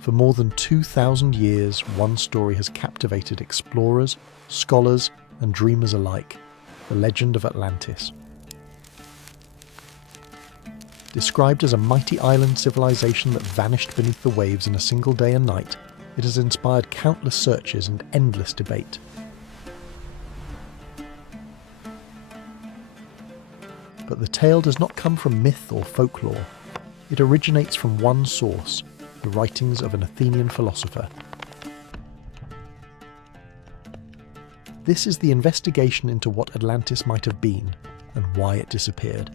For more than 2,000 years, one story has captivated explorers, scholars, and dreamers alike: the legend of Atlantis. Described as a mighty island civilization that vanished beneath the waves in a single day and night, it has inspired countless searches and endless debate. But the tale does not come from myth or folklore. It originates from one source: the writings of an Athenian philosopher. This is the investigation into what Atlantis might have been and why it disappeared.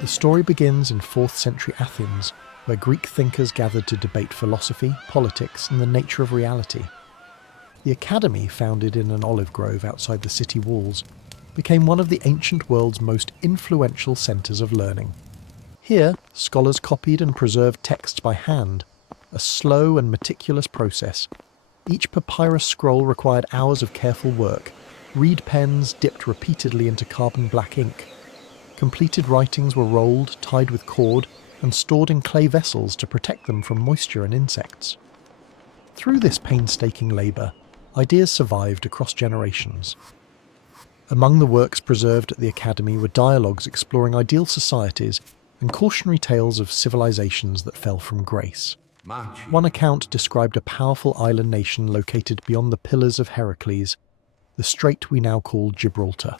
The story begins in 4th century Athens, where Greek thinkers gathered to debate philosophy, politics, and the nature of reality. The Academy, founded in an olive grove outside the city walls, became one of the ancient world's most influential centres of learning. Here, scholars copied and preserved texts by hand, a slow and meticulous process. Each papyrus scroll required hours of careful work, reed pens dipped repeatedly into carbon black ink. Completed writings were rolled, tied with cord, and stored in clay vessels to protect them from moisture and insects. Through this painstaking labour, ideas survived across generations. Among the works preserved at the Academy were dialogues exploring ideal societies and cautionary tales of civilizations that fell from grace. One account described a powerful island nation located beyond the Pillars of Heracles, the strait we now call Gibraltar.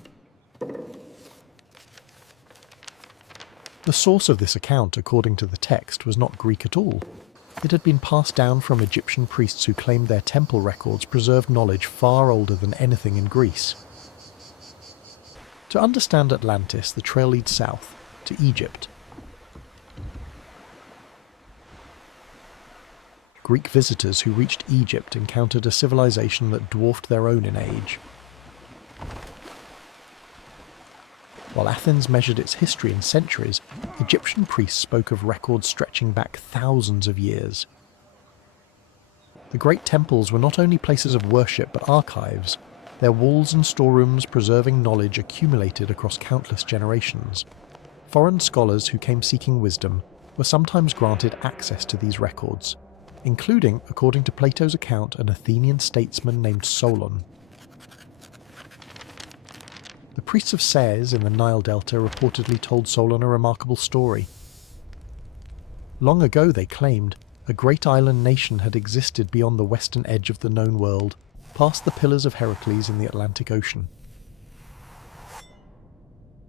The source of this account, according to the text, was not Greek at all. It had been passed down from Egyptian priests who claimed their temple records preserved knowledge far older than anything in Greece. To understand Atlantis, the trail leads south, to Egypt. Greek visitors who reached Egypt encountered a civilization that dwarfed their own in age. While Athens measured its history in centuries, Egyptian priests spoke of records stretching back thousands of years. The great temples were not only places of worship but archives, their walls and storerooms preserving knowledge accumulated across countless generations. Foreign scholars who came seeking wisdom were sometimes granted access to these records, including, according to Plato's account, an Athenian statesman named Solon. The priests of Sais in the Nile Delta reportedly told Solon a remarkable story. Long ago, they claimed, a great island nation had existed beyond the western edge of the known world, past the Pillars of Heracles in the Atlantic Ocean.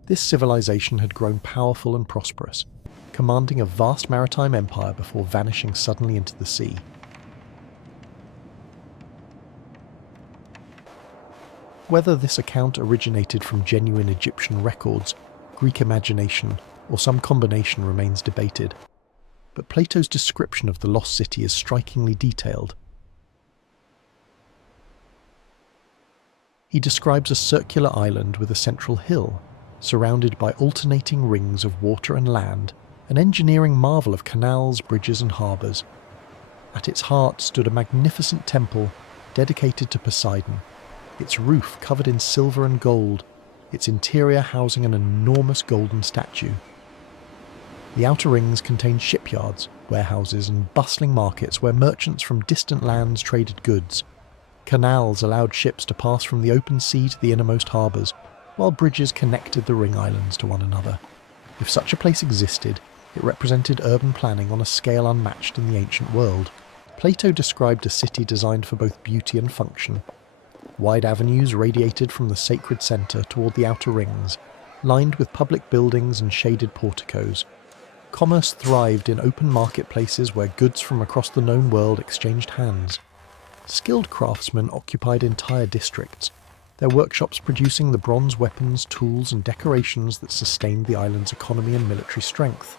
This civilization had grown powerful and prosperous, commanding a vast maritime empire before vanishing suddenly into the sea. Whether this account originated from genuine Egyptian records, Greek imagination, or some combination remains debated, but Plato's description of the lost city is strikingly detailed. He describes a circular island with a central hill, surrounded by alternating rings of water and land, an engineering marvel of canals, bridges, and harbours. At its heart stood a magnificent temple dedicated to Poseidon, its roof covered in silver and gold, its interior housing an enormous golden statue. The outer rings contained shipyards, warehouses, and bustling markets where merchants from distant lands traded goods. Canals allowed ships to pass from the open sea to the innermost harbours, while bridges connected the ring islands to one another. If such a place existed, it represented urban planning on a scale unmatched in the ancient world. Plato described a city designed for both beauty and function. Wide avenues radiated from the sacred centre toward the outer rings, lined with public buildings and shaded porticos. Commerce thrived in open marketplaces where goods from across the known world exchanged hands. Skilled craftsmen occupied entire districts, their workshops producing the bronze weapons, tools, and decorations that sustained the island's economy and military strength.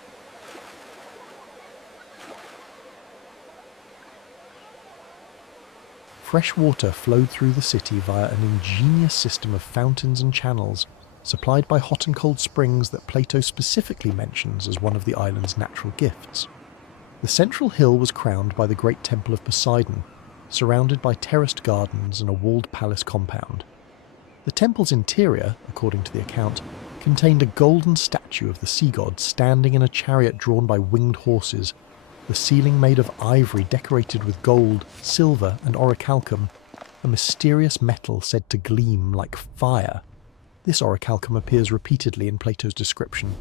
Fresh water flowed through the city via an ingenious system of fountains and channels, supplied by hot and cold springs that Plato specifically mentions as one of the island's natural gifts. The central hill was crowned by the great temple of Poseidon, surrounded by terraced gardens and a walled palace compound. The temple's interior, according to the account, contained a golden statue of the sea god standing in a chariot drawn by winged horses, the ceiling made of ivory decorated with gold, silver and orichalcum, a mysterious metal said to gleam like fire. This orichalcum appears repeatedly in Plato's description.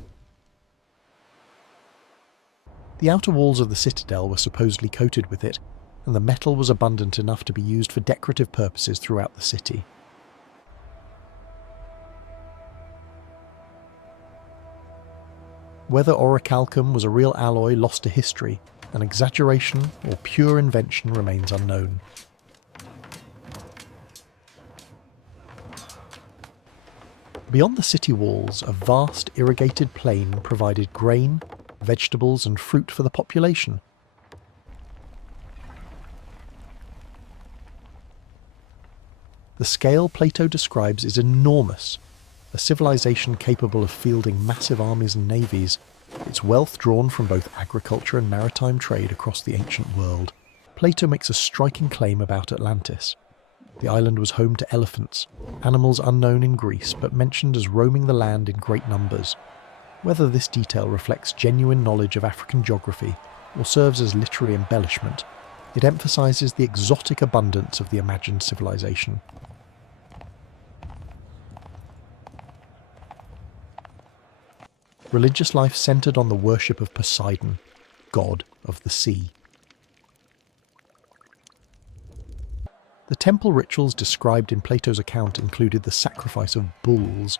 The outer walls of the citadel were supposedly coated with it, and the metal was abundant enough to be used for decorative purposes throughout the city. Whether orichalcum was a real alloy lost to history, an exaggeration or pure invention remains unknown. Beyond the city walls, a vast irrigated plain provided grain, vegetables and fruit for the population. The scale Plato describes is enormous, a civilization capable of fielding massive armies and navies, its wealth drawn from both agriculture and maritime trade across the ancient world. Plato makes a striking claim about Atlantis. The island was home to elephants, animals unknown in Greece but mentioned as roaming the land in great numbers. Whether this detail reflects genuine knowledge of African geography or serves as literary embellishment, it emphasizes the exotic abundance of the imagined civilization. Religious life centered on the worship of Poseidon, god of the sea. The temple rituals described in Plato's account included the sacrifice of bulls,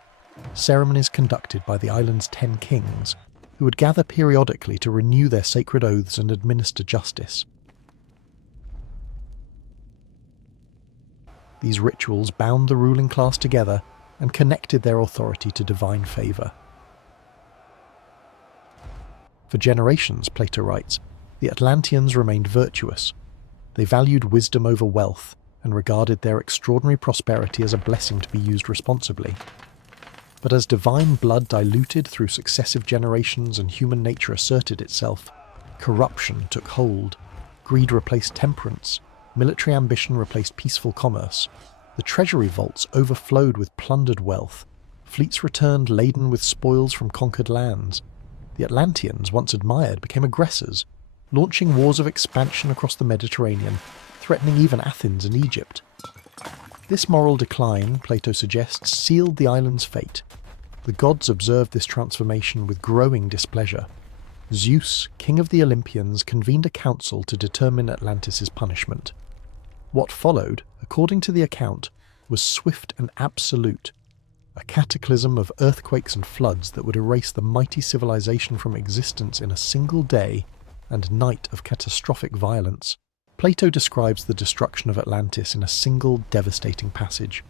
ceremonies conducted by the island's 10 kings, who would gather periodically to renew their sacred oaths and administer justice. These rituals bound the ruling class together and connected their authority to divine favour. For generations, Plato writes, the Atlanteans remained virtuous. They valued wisdom over wealth and regarded their extraordinary prosperity as a blessing to be used responsibly. But as divine blood diluted through successive generations and human nature asserted itself, corruption took hold, greed replaced temperance, military ambition replaced peaceful commerce, the treasury vaults overflowed with plundered wealth, fleets returned laden with spoils from conquered lands. The Atlanteans, once admired, became aggressors, launching wars of expansion across the Mediterranean, threatening even Athens and Egypt. This moral decline, Plato suggests, sealed the island's fate. The gods observed this transformation with growing displeasure. Zeus, king of the Olympians, convened a council to determine Atlantis' punishment. What followed, according to the account, was swift and absolute, a cataclysm of earthquakes and floods that would erase the mighty civilization from existence in a single day and night of catastrophic violence. Plato describes the destruction of Atlantis in a single devastating passage.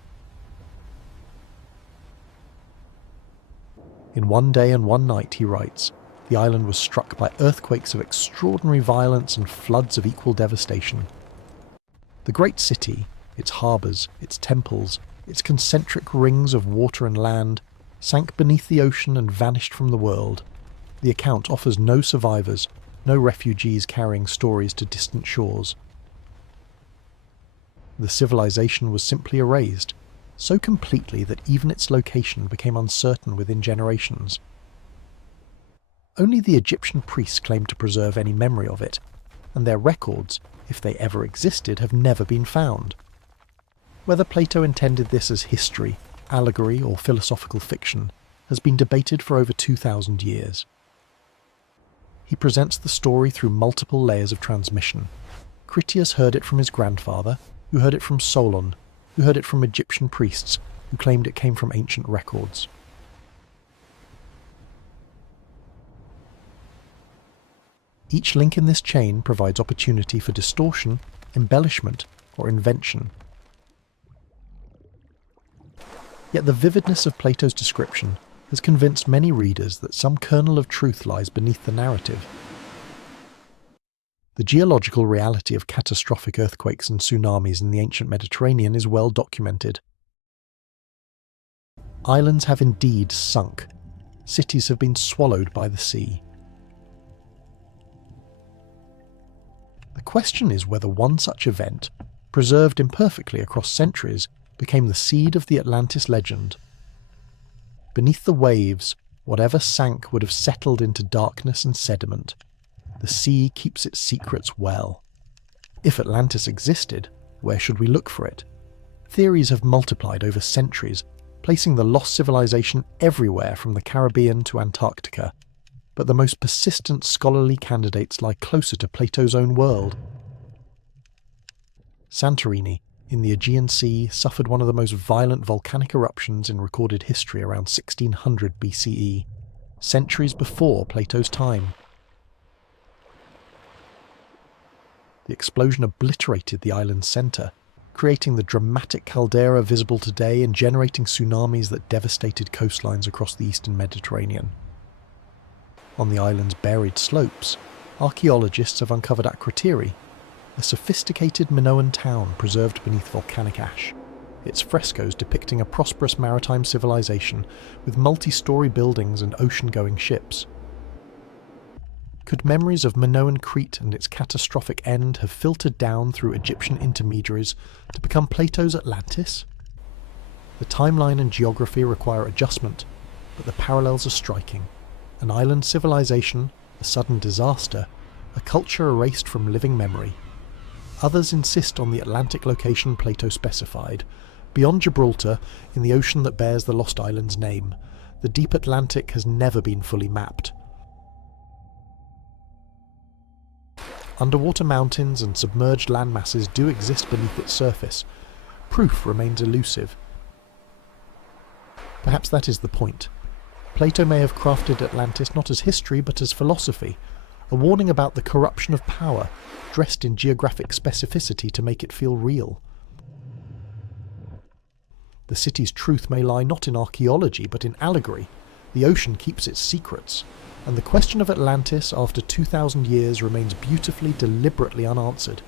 In one day and one night, he writes, the island was struck by earthquakes of extraordinary violence and floods of equal devastation. The great city, its harbours, its temples, its concentric rings of water and land, sank beneath the ocean and vanished from the world. The account offers no survivors, no refugees carrying stories to distant shores. The civilization was simply erased, so completely that even its location became uncertain within generations. Only the Egyptian priests claimed to preserve any memory of it, and their records, if they ever existed, have never been found. Whether Plato intended this as history, allegory, or philosophical fiction has been debated for over 2,000 years. He presents the story through multiple layers of transmission. Critias heard it from his grandfather, who heard it from Solon, who heard it from Egyptian priests, who claimed it came from ancient records. Each link in this chain provides opportunity for distortion, embellishment, or invention. Yet the vividness of Plato's description has convinced many readers that some kernel of truth lies beneath the narrative. The geological reality of catastrophic earthquakes and tsunamis in the ancient Mediterranean is well documented. Islands have indeed sunk. Cities have been swallowed by the sea. The question is whether one such event, preserved imperfectly across centuries, became the seed of the Atlantis legend. Beneath the waves, whatever sank would have settled into darkness and sediment. The sea keeps its secrets well. If Atlantis existed, where should we look for it? Theories have multiplied over centuries, placing the lost civilization everywhere from the Caribbean to Antarctica, but the most persistent scholarly candidates lie closer to Plato's own world. Santorini, in the Aegean Sea, suffered one of the most violent volcanic eruptions in recorded history around 1600 BCE, centuries before Plato's time. The explosion obliterated the island's centre, creating the dramatic caldera visible today and generating tsunamis that devastated coastlines across the eastern Mediterranean. On the island's buried slopes, archaeologists have uncovered Akrotiri, a sophisticated Minoan town preserved beneath volcanic ash, its frescoes depicting a prosperous maritime civilization with multi-storey buildings and ocean-going ships. Could memories of Minoan Crete and its catastrophic end have filtered down through Egyptian intermediaries to become Plato's Atlantis? The timeline and geography require adjustment, but the parallels are striking. An island civilization, a sudden disaster, a culture erased from living memory. Others insist on the Atlantic location Plato specified, beyond Gibraltar, in the ocean that bears the lost island's name. The deep Atlantic has never been fully mapped. Underwater mountains and submerged landmasses do exist beneath its surface. Proof remains elusive. Perhaps that is the point. Plato may have crafted Atlantis not as history but as philosophy, a warning about the corruption of power, dressed in geographic specificity to make it feel real. The city's truth may lie not in archaeology but in allegory. The ocean keeps its secrets, and the question of Atlantis after 2,000 years remains beautifully, deliberately unanswered.